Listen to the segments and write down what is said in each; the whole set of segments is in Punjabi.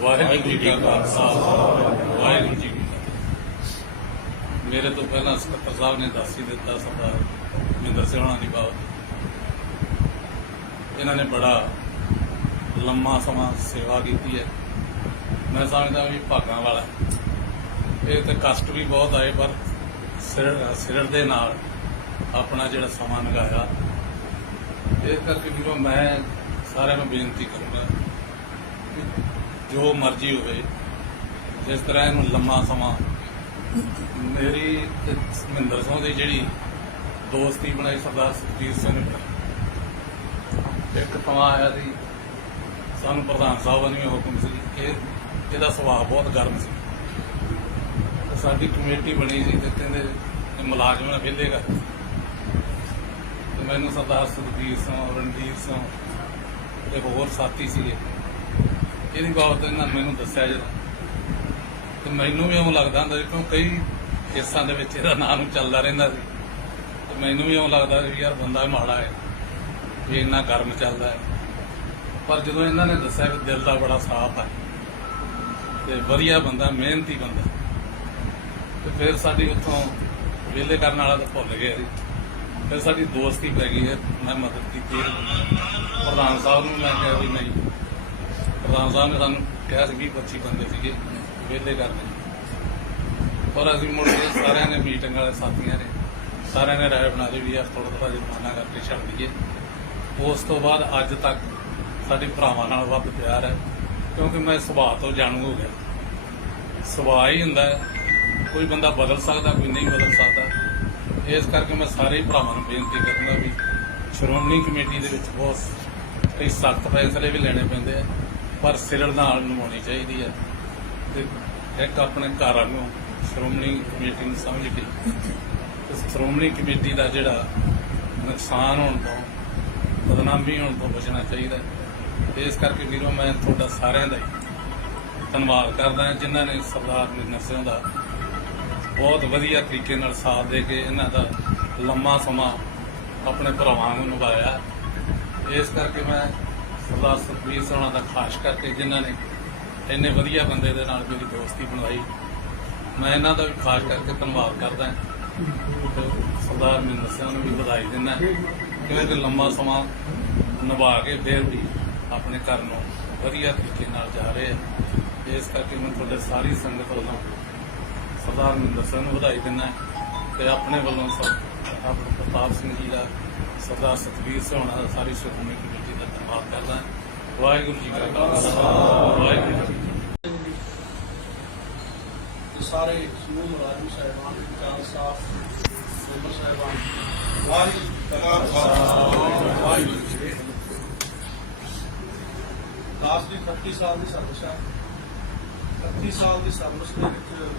ਵਾਹਿਗੁਰੂ ਜੀ ਕਾ ਖਾਲਸਾ, ਵਾਹਿਗੁਰੂ ਜੀ ਕੀ ਫਤਿਹ। ਮੇਰੇ ਤੋਂ ਪਹਿਲਾਂ ਸਕੱਤਰ ਸਾਹਿਬ ਨੇ ਦੱਸ ਹੀ ਦਿੱਤਾ, ਸਰਦਾਰ ਮਹਿੰਦਰ ਸਿੰਘ ਹੋਣਾ ਦੀ ਬਾਤ ਇਹਨਾਂ ਨੇ ਬੜਾ ਲੰਮਾ ਸਮਾਂ ਸੇਵਾ ਕੀਤੀ ਹੈ। ਮੈਂ ਸਮਝਦਾ ਵੀ ਭਾਗਾਂ ਵਾਲਾ ਇਹ ਤੇ ਕਸ਼ਟ ਵੀ ਬਹੁਤ ਆਏ, ਪਰ ਸਿਰ ਸਿਰ ਦੇ ਨਾਲ ਆਪਣਾ ਜਿਹੜਾ ਸਮਾਂ ਲਗਾਇਆ ਇਸ ਕਰਕੇ ਵੀਰੋ ਮੈਂ ਸਾਰਿਆਂ ਨੂੰ ਬੇਨਤੀ ਕਰੂੰਗਾ ਜੋ ਮਰਜ਼ੀ ਹੋਵੇ, ਜਿਸ ਤਰ੍ਹਾਂ ਇਹਨੂੰ ਲੰਮਾ ਸਮਾਂ। ਮੇਰੀ ਤੇ ਮਹਿੰਦਰ ਸਿੰਘ ਦੀ ਜਿਹੜੀ ਦੋਸਤੀ ਬਣਾਈ ਸਰਦਾਰ ਸੁਖਜੀਤ ਸਿੰਘ ਨੇ। ਇੱਕ ਸਮਾਂ ਆਇਆ ਸੀ, ਸਾਨੂੰ ਪ੍ਰਧਾਨ ਸਾਹਿਬ ਨੇ ਹੁਕਮ ਸੀ ਕਿ ਇਹਦਾ ਸੁਭਾਅ ਬਹੁਤ ਗਰਮ ਸੀ। ਸਾਡੀ ਕਮੇਟੀ ਬਣੀ ਸੀ ਤੇ ਕਹਿੰਦੇ ਮੁਲਾਜ਼ਮ ਨੇ ਵਿਹਲੇਗਾ ਤੇ ਮੈਨੂੰ ਸਰਦਾਰ ਸੁਖਜੀਤ ਸਿੰਘ, ਰਣਜੀਤ ਸਿੰਘ ਤੇ ਹੋਰ ਸਾਥੀ ਸੀਗੇ। ਇਹਦੀ ਬਾਬਤ ਇਹਨਾਂ ਨੇ ਮੈਨੂੰ ਦੱਸਿਆ ਜਦੋਂ। ਤੇ ਮੈਨੂੰ ਵੀ ਇਉਂ ਲੱਗਦਾ ਹੁੰਦਾ ਕਿਉਂ ਕਈ ਕੇਸਾਂ ਦੇ ਵਿੱਚ ਇਹਦਾ ਨਾਮ ਚੱਲਦਾ ਰਹਿੰਦਾ ਸੀ। ਤੇ ਮੈਨੂੰ ਵੀ ਇਉਂ ਲੱਗਦਾ ਵੀ ਯਾਰ ਬੰਦਾ ਮਾੜਾ ਹੈ, ਵੀ ਇੰਨਾ ਗਰਮ ਚੱਲਦਾ ਹੈ। ਪਰ ਜਦੋਂ ਇਹਨਾਂ ਨੇ ਦੱਸਿਆ ਵੀ ਦਿਲ ਦਾ ਬੜਾ ਸਾਫ਼ ਹੈ, ਤੇ ਵਧੀਆ ਬੰਦਾ, ਮਿਹਨਤੀ ਬੰਦਾ, ਤੇ ਫਿਰ ਸਾਡੀ ਉੱਥੋਂ ਵਿਹਲੇ ਕਰਨ ਵਾਲਾ ਤਾਂ ਭੁੱਲ ਗਿਆ ਸੀ ਫਿਰ ਸਾਡੀ ਦੋਸਤੀ ਪੈ ਗਈ ਹੈ, ਮੈਂ ਮਦਦ ਕੀਤੀ ਪ੍ਰਧਾਨ ਸਾਹਿਬ ਨੂੰ ਮੈਂ ਕਿਹਾ ਵੀ ਨਹੀਂ ਪ੍ਰਧਾਨ ਸਾਹਿਬ ਨੇ ਸਾਨੂੰ ਕਿਹਾ ਸੀ ਵੀ 25 ਬੰਦੇ ਸੀਗੇ, ਵਿਹਲੇ ਕਰਨੇ ਪਰ ਅਸੀਂ ਮੁੜ ਕੇ ਸਾਰਿਆਂ ਨੇ ਮੀਟਿੰਗ ਵਾਲੇ ਸਾਥੀਆਂ ਨੇ, ਸਾਰਿਆਂ ਨੇ ਰਾਏ ਬਣਾ ਲਈ ਵੀ ਯਾਰ ਥੋੜਾ ਥੋੜਾ ਜੁਰਮਾਨਾ ਕਰਕੇ ਛੱਡ ਦਈਏ। ਉਸ ਤੋਂ ਬਾਅਦ ਅੱਜ ਤੱਕ ਸਾਡੇ ਭਰਾਵਾਂ ਨਾਲ ਵੱਧ ਪਿਆਰ ਹੈ, ਕਿਉਂਕਿ ਮੈਂ ਸੁਭਾਅ ਤੋਂ ਜਾਣੂ ਹੋ ਗਿਆ। ਸੁਭਾਅ ਹੀ ਹੁੰਦਾ ਕੋਈ ਬੰਦਾ ਬਦਲ ਸਕਦਾ, ਕੋਈ ਨਹੀਂ ਬਦਲ ਸਕਦਾ। ਇਸ ਕਰਕੇ ਮੈਂ ਸਾਰੇ ਹੀ ਭਰਾਵਾਂ ਨੂੰ ਬੇਨਤੀ ਕਰੂੰਗਾ ਵੀ ਸ਼੍ਰੋਮਣੀ ਕਮੇਟੀ ਦੇ ਵਿੱਚ ਬਹੁਤ ਕਈ ਸਖਤ ਫੈਸਲੇ ਵੀ ਲੈਣੇ ਪੈਂਦੇ ਆ। ਪਰ ਸਿਰੜ ਨਾਲ ਨਿਭਾਉਣੀ ਚਾਹੀਦੀ ਹੈ। ਤੇ ਇੱਕ ਆਪਣੇ ਘਰਾਂ ਨੂੰ ਸ਼੍ਰੋਮਣੀ ਕਮੇਟੀ ਨੂੰ ਸਮਝ ਕੇ। ਤੇ ਸ਼੍ਰੋਮਣੀ ਕਮੇਟੀ ਦਾ ਜਿਹੜਾ ਨੁਕਸਾਨ ਹੋਣ ਤੋਂ, ਬਦਨਾਮੀ ਹੋਣ ਤੋਂ ਬਚਣਾ ਚਾਹੀਦਾ ਇਸ ਕਰਕੇ ਵੀਰੋ, ਮੈਂ ਤੁਹਾਡਾ ਸਾਰਿਆਂ ਦਾ ਹੀ ਧੰਨਵਾਦ ਕਰਦਾ ਜਿਨ੍ਹਾਂ ਨੇ ਸਰਦਾਰ ਮਹਿੰਦਰ ਸਿੰਘ ਦਾ ਬਹੁਤ ਵਧੀਆ ਤਰੀਕੇ ਨਾਲ ਸਾਥ ਦੇ ਕੇ ਇਹਨਾਂ ਦਾ ਲੰਮਾ ਸਮਾਂ ਆਪਣੇ ਭਰਾਵਾਂ ਨੂੰ ਨਿਭਾਇਆ। ਇਸ ਕਰਕੇ ਮੈਂ ਸਰਦਾਰ ਸੁਖਬੀਰ ਸਿੰਘ ਹੋਣਾ ਦਾ ਖਾਸ ਕਰਕੇ ਜਿਨ੍ਹਾਂ ਨੇ ਇੰਨੇ ਵਧੀਆ ਬੰਦੇ ਦੇ ਨਾਲ ਮੇਰੀ ਦੋਸਤੀ ਬਣਾਈ ਮੈਂ ਇਹਨਾਂ ਦਾ ਵੀ ਖਾਸ ਕਰਕੇ ਧੰਨਵਾਦ ਕਰਦਾ ਹਾਂ। ਸਰਦਾਰ ਮਹਿੰਦਰ ਸਿੰਘ ਨੂੰ ਵੀ ਵਧਾਈ ਦਿੰਦਾ ਕਿਉਂਕਿ ਲੰਮਾ ਸਮਾਂ ਨਿਭਾ ਕੇ ਫਿਰ ਵੀ ਆਪਣੇ ਘਰ ਨੂੰ ਵਧੀਆ ਤਰੀਕੇ ਨਾਲ ਜਾ ਰਹੇ ਆ। ਇਸ ਕਰਕੇ ਮੈਂ ਤੁਹਾਡੇ ਸਾਰੀ ਸੰਗਤ ਵੱਲੋਂ ਸਰਦਾਰ ਮਹਿੰਦਰ ਸਿੰਘ ਨੂੰ ਵਧਾਈ ਦਿੰਦਾ ਤੇ ਆਪਣੇ ਵੱਲੋਂ ਸਰ ਆਪਣੇ ਪ੍ਰਤਾਪ ਸਿੰਘ ਜੀ ਦਾ ਸਰਦਾਰ ਸਤਵੀਰ ਸਿੰਘ ਹੋਣਾ ਦਾ ਸਾਰੀ ਸ਼੍ਰੋਮਣੀ ਕਮੇਟੀ ਦਾ ਧੰਨਵਾਦ ਕਰਦਾ ਹਾਂ। ਵਾਹਿਗੁਰੂ ਜੀ ਕਾ ਖਾਲਸਾ ਵਾਹਿਗੁਰੂ ਜੀ ਕੀ ਫਤਿਹ। ਤੇ ਸਾਰੇ ਸਮੂਹ ਮੁਲਾਜ਼ਮ ਸਾਹਿਬਾਨ, ਵਿਚਾਰ ਸਾਹਿਬ ਮੈਂਬਰ ਸਾਹਿਬਾਨ, ਵਾਹਿਗੁਰੂ ਜੀ ਕਾ ਖਾਲਸਾ ਵਾਹਿਗੁਰੂ ਜੀ ਕੀ ਫਤਿਹ। ਦਾਸ ਦੀ 30 ਸਾਲ ਦੀ ਸਰਵਿਸ ਹੈ 30 ਸਾਲ ਦੀ ਸਰਵਿਸ ਦੇ ਵਿੱਚ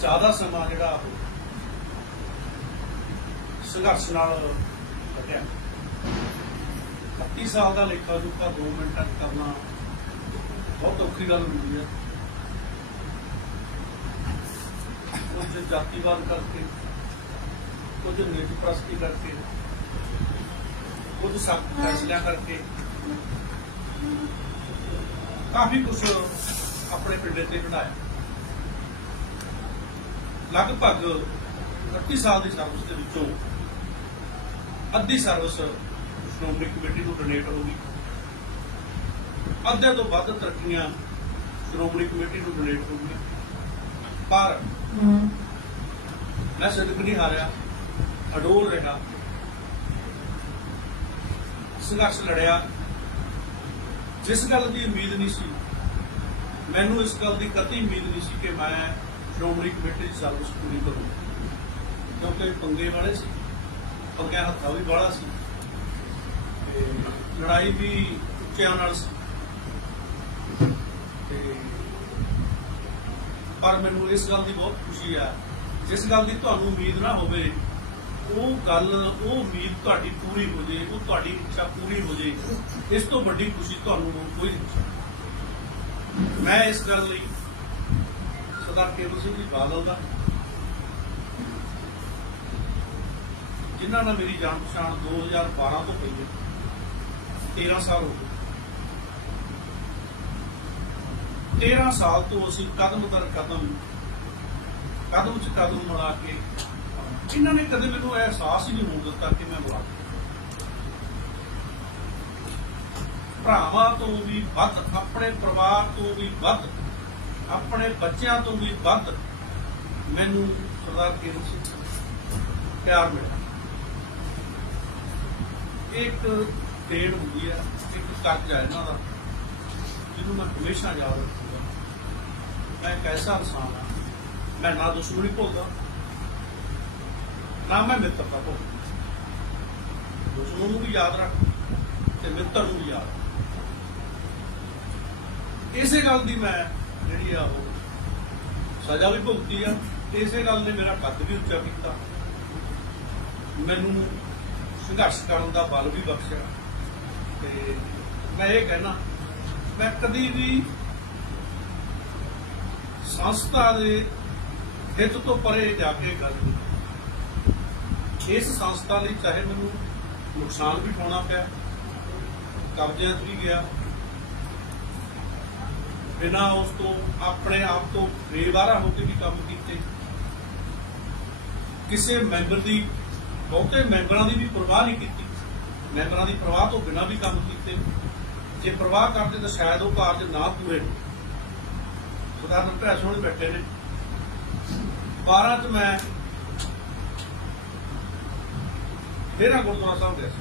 ਜ਼ਿਆਦਾ ਸਮਾਂ ਜਿਹੜਾ ਉਹ ਸੰਘਰਸ਼ ਨਾਲ ਕੱਟਿਆ। 30 ਸਾਲ ਦਾ ਲੇਖਾ ਜੋਖਾ 2 ਮਿੰਟਾਂ ਕਰਨਾ ਬਹੁਤ ਔਖੀ ਗੱਲ ਹੁੰਦੀ ਹੈ। ਕੁਝ ਜਾਤੀਵਾਦ ਕਰਕੇ, ਕੁਝ ਨੀਤੀ ਪ੍ਰਸਤੀ ਕਰਕੇ, ਕੁਝ ਸਖਤ ਫੈਸਲਿਆਂ ਕਰਕੇ, ਕਾਫੀ ਕੁਝ ਆਪਣੇ ਪਿੰਡ ਤੇ ਬਣਾਇਆ। ਲਗਭਗ 30 ਸਾਲ ਦੀ ਸਰਵਿਸ ਦੇ ਵਿੱਚੋਂ ਅੱਧੀ ਸਰਵਿਸ ਸ਼੍ਰੋਮਣੀ ਕਮੇਟੀ ਨੂੰ ਡੋਨੇਟ ਹੋ ਗਈ ਅੱਧੇ ਤੋਂ ਵੱਧ ਤਰੱਕੀਆਂ ਸ਼੍ਰੋਮਣੀ ਕਮੇਟੀ ਨੂੰ ਡੋਨੇਟ ਹੋ ਗਈਆਂ ਪਰ ਮੈਂ ਸਿੱਧਕ ਨਹੀਂ ਹਾਰਿਆ ਅਡੋਲ ਰਿਹਾ। ਸੰਘਰਸ਼ ਲੜਿਆ। ਜਿਸ ਗੱਲ ਦੀ ਉਮੀਦ ਨਹੀਂ ਸੀ ਮੈਨੂੰ ਇਸ ਗੱਲ ਦੀ ਕਤੀ ਉਮੀਦ ਨਹੀਂ ਸੀ ਕਿ ਮੈਂ ਸ਼੍ਰੋਮਣੀ ਕਮੇਟੀ ਦੀ ਸਰਵਿਸ ਪੂਰੀ ਕਰੂੰ ਕਿਉਂਕਿ ਪੰਗੇ ਵਾਲੇ ਸੀ। ਅੱਗੇ ਹੱਥਾਂ ਵੀ ਬਾਹਲਾ ਸੀ। ਤੇ ਲੜਾਈ ਵੀ ਉੱਚਿਆਂ ਨਾਲ ਸੀ। ਤੇ ਪਰ ਮੈਨੂੰ ਇਸ ਗੱਲ ਦੀ ਬਹੁਤ ਖੁਸ਼ੀ ਹੈ ਜਿਸ ਗੱਲ ਦੀ ਤੁਹਾਨੂੰ ਉਮੀਦ ਨਾ ਹੋਵੇ, ਉਹ ਗੱਲ, ਉਹ ਉਮੀਦ ਤੁਹਾਡੀ ਪੂਰੀ ਹੋ ਜੇ, ਉਹ ਤੁਹਾਡੀ ਇੱਛਾ ਪੂਰੀ ਹੋ ਜੇ, ਇਸ ਤੋਂ ਵੱਡੀ ਖੁਸ਼ੀ ਤੁਹਾਨੂੰ ਹੋਰ ਕੋਈ ਨਹੀਂ ਮੈਂ ਇਸ ਗੱਲ ਲਈ ਸਰਦਾਰ ਕੇਵਲ ਸਿੰਘ ਜੀ ਬਾਦਲ ਦਾ ਜਿਨ੍ਹਾਂ ਨਾਲ ਮੇਰੀ ਜਾਣ ਪਛਾਣ 2012 ਤੋਂ ਪਈ ਹੈ 13 ਸਾਲ ਹੋ ਗਏ। 13 ਸਾਲ ਤੋਂ ਅਸੀਂ ਕਦਮ ਦਰ ਕਦਮ ਕਦਮ ਚ ਕਦਮ ਮਿਲਾ ਕੇ ਇਹਨਾਂ ਨੇ ਕਦੇ ਮੈਨੂੰ ਅਹਿਸਾਸ ਹੀ ਨਹੀਂ ਹੋਣ ਦਿੱਤਾ ਕਿ ਮੈਂ ਬੁਰਾ ਭਰਾਵਾਂ ਤੋਂ ਵੀ ਵੱਧ, ਆਪਣੇ ਪਰਿਵਾਰ ਤੋਂ ਵੀ ਵੱਧ, ਆਪਣੇ ਬੱਚਿਆਂ ਤੋਂ ਵੀ ਵੱਧ ਮੈਨੂੰ ਸਰਦਾਰ ਕੇਵਲ ਸਿੰਘ ਪਿਆਰ ਮਿਲਿਆ। ਇੱਕ ਦੇਣ ਹੁੰਦੀ ਹੈ ਇੱਕ ਕਰਜ਼ ਹੈ ਇਹਨਾਂ ਦਾ, ਜਿਹਨੂੰ ਮੈਂ ਹਮੇਸ਼ਾ ਯਾਦ ਰੱਖੂਗਾ। ਮੈਂ ਇੱਕ ਐਸਾ ਇਨਸਾਨ ਹਾਂ ਮੈਂ ਨਾ ਦੁਸ਼ਮਣ ਨਹੀਂ ਭੁੱਲਦਾ, ਨਾ ਮੈਂ ਮਿੱਤਰਤਾ ਭੁੱਲਦਾ। ਦੁਸ਼ਮਣ ਨੂੰ ਵੀ ਯਾਦ ਰੱਖ ਤੇ ਮਿੱਤਰ ਨੂੰ ਵੀ ਯਾਦ ਰੱਖ। ਇਸੇ ਗੱਲ ਦੀ ਮੈਂ ਜਿਹੜੀ ਆ ਉਹ ਸਜ਼ਾ ਵੀ ਭੁਗਤੀ ਆ ਇਸੇ ਗੱਲ ਨੇ ਮੇਰਾ ਕੱਦ ਵੀ ਉੱਚਾ ਕੀਤਾ। ਮੈਨੂੰ ਸੰਘਰਸ਼ ਕਰਨ ਦਾ ਬਲ ਵੀ ਬਖਸ਼ਿਆ। ਤੇ ਮੈਂ ਇਹ ਕਹਿਣਾ, ਮੈਂ ਕਦੀ ਵੀ ਸੰਸਥਾ ਦੇ ਹਿੱਤ ਤੋਂ ਪਰੇ ਜਾ ਕੇ ਗੱਲ ਇਸ ਸੰਸਥਾ ਲਈ ਚਾਹੇ ਮੈਨੂੰ ਨੁਕਸਾਨ ਵੀ ਉਠਾਉਣਾ ਪਿਆ, ਕਬਜ਼ਿਆਂ 'ਚ ਵੀ ਗਿਆ। ਬਿਨਾਂ ਉਸ ਤੋਂ ਆਪਣੇ ਆਪ ਤੋਂ ਬੇਵਾਰਾ ਹੋ ਕੇ ਵੀ ਕੰਮ ਕੀਤੇ। ਕਿਸੇ ਮੈਂਬਰ ਦੀ ਬਹੁਤੇ ਮੈਂਬਰਾਂ ਦੀ ਵੀ ਪਰਵਾਹ ਨਹੀਂ ਕੀਤੀ। ਮੈਂਬਰਾਂ ਦੀ ਪਰਵਾਹ ਤੋਂ ਬਿਨਾਂ ਵੀ ਕੰਮ ਕੀਤੇ। ਜੇ ਪਰਵਾਹ ਕਰਦੇ ਤਾਂ ਸ਼ਾਇਦ ਉਹ ਕਾਰਜ ਨਾ ਪੂਰੇ ਹੋਣ। ਸਰਦਾਰ ਭੈ ਸੋਹਣੇ ਬੈਠੇ ਨੇ। 12 ਚ ਮੈਂ ਡੇਰਾ ਗੁਰਦੁਆਰਾ ਸਾਹਿਬ ਗਿਆ ਸੀ।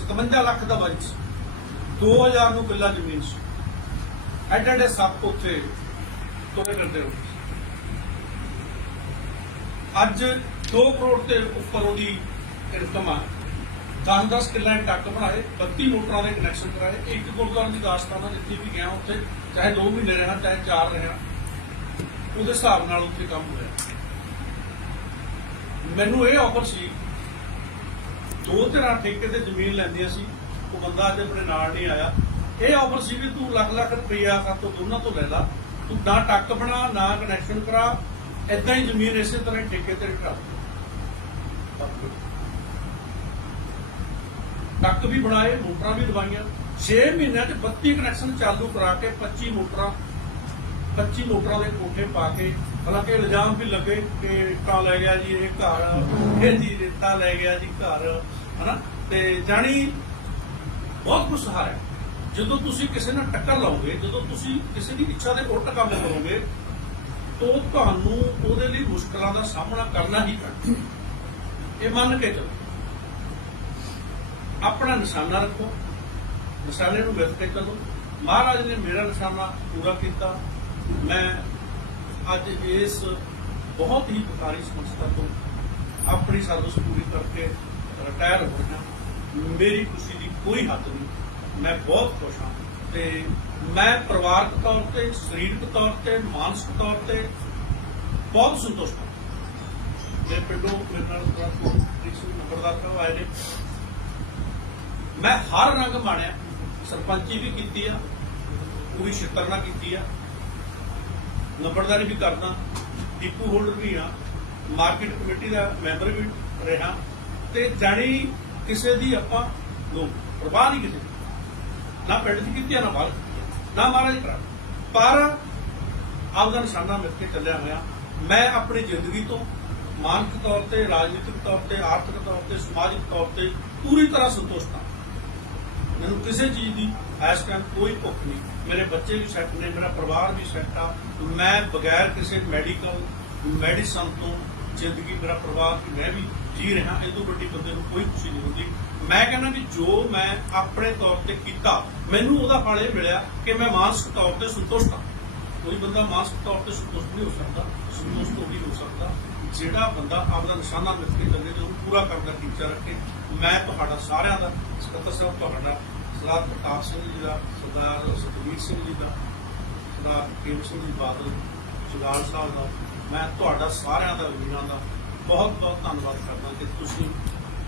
57 ਲੱਖ ਦਾ ਬਜਟ ਸੀ। 2000 ਨੂੰ ਕਿੱਲਾ ਜ਼ਮੀਨ ਸੀ। ਐਡੇ ਐਡੇ ਸੱਪ ਉੱਥੇ ਤੋੜੇ ਕਰਦੇ ਹੋ ਅੱਜ 2 ਕਰੋੜ ਦੇ ਉੱਪਰ ਉਹਦੀ ਇਨਕਮ ਆ। 10-10 ਕਿੱਲਾ ਟੱਕ ਬਣਾਏ 32 ਮੋਟਰਾਂ ਦੇ ਕਨੈਕਸ਼ਨ ਕਰਾਏ, ਇੱਕ ਗੁਰਦੁਆਰਾ ਦੀ ਦਾਸਤਾਨਾ ਜਿੱਥੇ ਵੀ ਗਿਆ ਉੱਥੇ, ਚਾਹੇ 2 ਮਹੀਨੇ ਰਹਿਣਾ, ਚਾਹੇ 4 ਰਹਿਣਾ, ਉਹਦੇ ਹਿਸਾਬ ਨਾਲ ਉੱਥੇ ਕੰਮ ਹੋਇਆ। ਮੈਨੂੰ ਇਹ ਆਫਰ ਸੀ, ਦੋ ਧਿਰਾਂ ਠੇਕੇ ਤੇ ਜ਼ਮੀਨ ਲੈਂਦੀਆਂ ਸੀ, ਉਹ ਬੰਦਾ ਅੱਜ ਆਪਣੇ ਨਾਲ ਨਹੀਂ ਆਇਆ। ਇਹ ਆਫਰ ਸੀ ਵੀ ਤੂੰ ਲੱਖ ਲੱਖ ਰੁਪਈਆ ਸਭ ਤੋਂ ਦੋਨਾਂ ਤੋਂ ਲੈ ਲਾ, ਤੂੰ ਨਾ ਟੱਕ ਬਣਾ, ਨਾ ਕਨੈਕਸ਼ਨ ਕਰਾ, ਏਦਾਂ ਹੀ ਜ਼ਮੀਨ ਇਸੇ ਤਰ੍ਹਾਂ ਠੇਕੇ ਤੇ ਰੱਖ। ਟੱਕ ਵੀ ਬਣਾਏ, ਮੋਟਰਾਂ ਵੀ ਦਵਾਈਆਂ 6 ਮਹੀਨਿਆਂ 'ਚ 32 ਕਨੈਕਸ਼ਨ ਚਾਲੂ ਕਰਾ ਕੇ 25 ਮੋਟਰਾਂ 25 ਮੋਟਰਾਂ ਦੇ ਕੋਠੇ ਪਾ ਕੇ, ਹਾਲਾਂਕਿ ਇਲਜ਼ਾਮ ਵੀ ਲੱਗੇ ਕਿ ਇੱਟਾਂ ਲੈ ਗਿਆ ਜੀ, ਇਹ ਘਰ, ਇਹ ਜੀ ਰੇਤਾ ਲੈ ਗਿਆ ਜੀ ਘਰ, ਹਨਾ? ਤੇ ਜਾਣੀ ਬਹੁਤ ਕੁਝ ਸਹਾਰਾ ਜਦੋਂ ਤੁਸੀਂ ਕਿਸੇ ਨਾਲ ਟੱਕਰ ਲਾਓਗੇ, ਜਦੋਂ ਤੁਸੀਂ ਕਿਸੇ ਦੀ ਇੱਛਾ ਦੇ ਉਲਟ ਕੰਮ ਕਰੋਗੇ, ਤਾਂ ਤੁਹਾਨੂੰ ਉਹਦੇ ਲਈ ਮੁਸ਼ਕਲਾਂ ਦਾ ਸਾਹਮਣਾ ਕਰਨਾ ਹੀ ਪੈਣਾ ਇਹ ਮੰਨ ਕੇ ਚੱਲੋ। ਆਪਣਾ ਨਿਸ਼ਾਨਾ ਰੱਖੋ। ਨਿਸ਼ਾਨੇ ਨੂੰ ਮਿਲ ਕੇ ਚੱਲੋ। ਮਹਾਰਾਜ ਨੇ ਮੇਰਾ ਨਿਸ਼ਾਨਾ ਪੂਰਾ ਕੀਤਾ। ਮੈਂ ਅੱਜ ਇਸ ਬਹੁਤ ਹੀ ਬਕਾਰੀ ਸੰਸਥਾ ਤੋਂ ਆਪਣੀ ਸਰਵਿਸ ਪੂਰੀ ਕਰਕੇ ਰਿਟਾਇਰ ਹੋ ਰਿਹਾ। ਮੇਰੀ ਖੁਸ਼ੀ ਦੀ ਕੋਈ ਹੱਦ ਨਹੀਂ। ਮੈਂ ਬਹੁਤ ਖੁਸ਼ ਹਾਂ। ਤੇ ਮੈਂ ਪਰਿਵਾਰਕ ਤੌਰ ਤੇ, ਸਰੀਰਕ ਤੌਰ ਤੇ, ਮਾਨਸਿਕ ਤੌਰ ਤੇ ਬਹੁਤ ਸੰਤੁਸ਼ਟ ਹਾਂ। ਮੇਰੇ ਪਿੰਡੋਂ ਮੇਰੇ ਨਾਲ ਪ੍ਰਾਪਤ ਕ੍ਰਿਸ਼ਨ ਨੰਬਰਦਾਰ ਸਾਹਿਬ ਆਏ ਨੇ। ਮੈਂ ਹਰ ਰੰਗ ਮਾਣਿਆ। ਸਰਪੰਚੀ ਵੀ ਕੀਤੀ ਆ ਪੂਰੀ ਛਿੱਤਰ ਨਾਲ ਕੀਤੀ ਆ। ਨੰਬਰਦਾਰੀ ਵੀ ਕਰਦਾ। ਡਿਪੂ ਹੋਲਡਰ ਵੀ ਆ। ਮਾਰਕੀਟ ਕਮੇਟੀ ਦਾ ਮੈਂਬਰ ਵੀ ਰਿਹਾ। ਤੇ ਜਾਣੀ ਕਿਸੇ ਦੀ ਆਪਾਂ ਲੋਕ ਪ੍ਰਵਾਹ ਨਹੀਂ ਕਿਸੇ ਨਾ ਪਿੰਡ ਦੀ ਕੀਤੀ ਆ, ਨਾ ਬਾਹਰ ਨਾ ਮਹਾਰਾਜ ਕਰਾ ਪਰ ਆਪਦਾ ਨਿਸ਼ਾਨਾ ਮਿਲ ਕੇ ਚੱਲਿਆ ਹੋਇਆ। ਮੈਂ ਆਪਣੀ ਜ਼ਿੰਦਗੀ ਤੋਂ ਮਾਨਸਿਕ ਤੌਰ ਤੇ, ਰਾਜਨੀਤਿਕ ਤੌਰ ਤੇ, ਆਰਥਿਕ ਤੌਰ ਤੇ, ਸਮਾਜਿਕ ਤੌਰ ਤੇ ਪੂਰੀ ਤਰ੍ਹਾਂ ਸੰਤੁਸ਼ਟ ਹਾਂ। ਮੈਨੂੰ ਕਿਸੇ ਚੀਜ਼ ਦੀ ਇਸ ਟਾਈਮ ਕੋਈ ਭੁੱਖ ਨਹੀਂ। ਮੇਰੇ ਬੱਚੇ ਵੀ ਸੈੱਟ ਨੇ, ਮੇਰਾ ਪਰਿਵਾਰ ਵੀ ਸੈੱਟ ਆ। ਮੈਂ ਬਗੈਰ ਕਿਸੇ ਮੈਡੀਕਲ ਮੈਡੀਸਨ ਤੋਂ ਜ਼ਿੰਦਗੀ, ਮੇਰਾ ਪਰਿਵਾਰ ਮੈਂ ਵੀ ਜੀ ਰਿਹਾ ਇਹ ਤੋਂ ਵੱਡੀ ਬੰਦੇ ਨੂੰ ਕੋਈ ਖੁਸ਼ੀ ਨਹੀਂ ਹੁੰਦੀ। ਮੈਂ ਕਹਿੰਦਾ ਕਿ ਜੋ ਮੈਂ ਆਪਣੇ ਤੌਰ ਤੇ ਕੀਤਾ, ਮੈਨੂੰ ਉਹਦਾ ਫਲ ਇਹ ਮਿਲਿਆ ਕਿ ਮੈਂ ਮਾਨਸਿਕ ਤੌਰ ਤੇ ਸੰਤੁਸ਼ਟ ਹਾਂ। ਕੋਈ ਬੰਦਾ ਮਾਨਸਿਕ ਤੌਰ ਤੇ ਸੰਤੁਸ਼ਟ ਨਹੀਂ ਹੋ ਸਕਦਾ, ਸੰਤੁਸ਼ਟ ਉਹ ਵੀ ਹੋ ਸਕਦਾ। ਜਿਹੜਾ ਬੰਦਾ ਆਪਦਾ ਨਿਸ਼ਾਨਾ ਮਿਲ ਕੇ ਚੱਲੇ ਤੇ ਉਹਨੂੰ ਪੂਰਾ ਕਰਨ ਦਾ ਟੀਚਾ ਰੱਖੇ, ਮੈਂ ਤੁਹਾਡਾ ਸਾਰਿਆਂ ਦਾ, ਸਕੱਤਰ ਸਾਹਿਬ ਤੁਹਾਡਾ, ਸਰਦਾਰ ਪ੍ਰਤਾਪ ਸਿੰਘ ਜੀ ਦਾ, ਸਰਦਾਰ ਸਤਵੀਰ ਸਿੰਘ ਜੀ ਦਾ, ਸਰਦਾਰ ਕੇਮ ਸਿੰਘ ਜੀ ਬਾਦਲ ਜਲਾਲ ਸਾਹਿਬ ਦਾ, ਮੈਂ ਤੁਹਾਡਾ ਸਾਰਿਆਂ ਦਾ, ਵੀਰਾਂ ਦਾ ਬਹੁਤ ਬਹੁਤ ਧੰਨਵਾਦ ਕਰਦਾ ਕਿ ਤੁਸੀਂ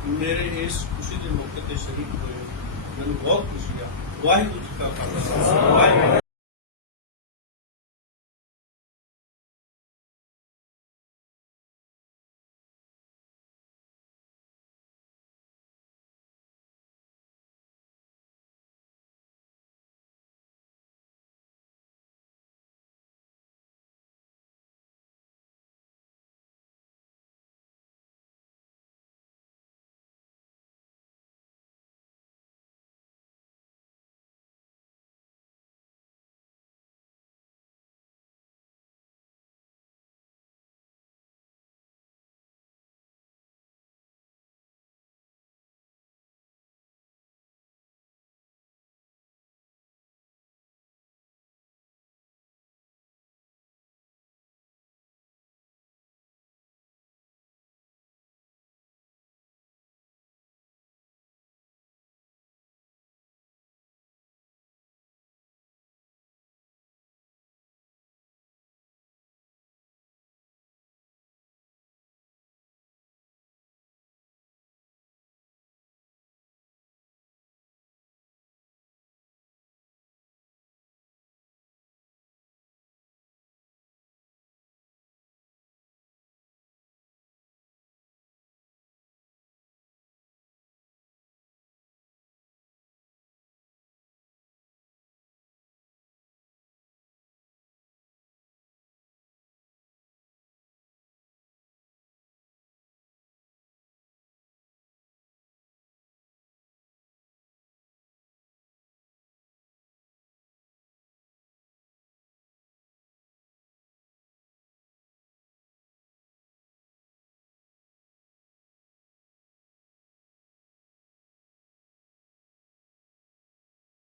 ਮੇਰੇ ਇਸ ਖੁਸ਼ੀ ਦੇ ਮੌਕੇ ਤੇ ਸ਼ਰੀਕ ਹੋਏ। ਹੋ। ਮੈਨੂੰ ਬਹੁਤ ਖੁਸ਼ੀ ਆ। ਵਾਹਿਗੁਰੂ ਜੀ ਕਾ ਖਾਲਸਾ। ਵਾਹਿਗੁਰੂ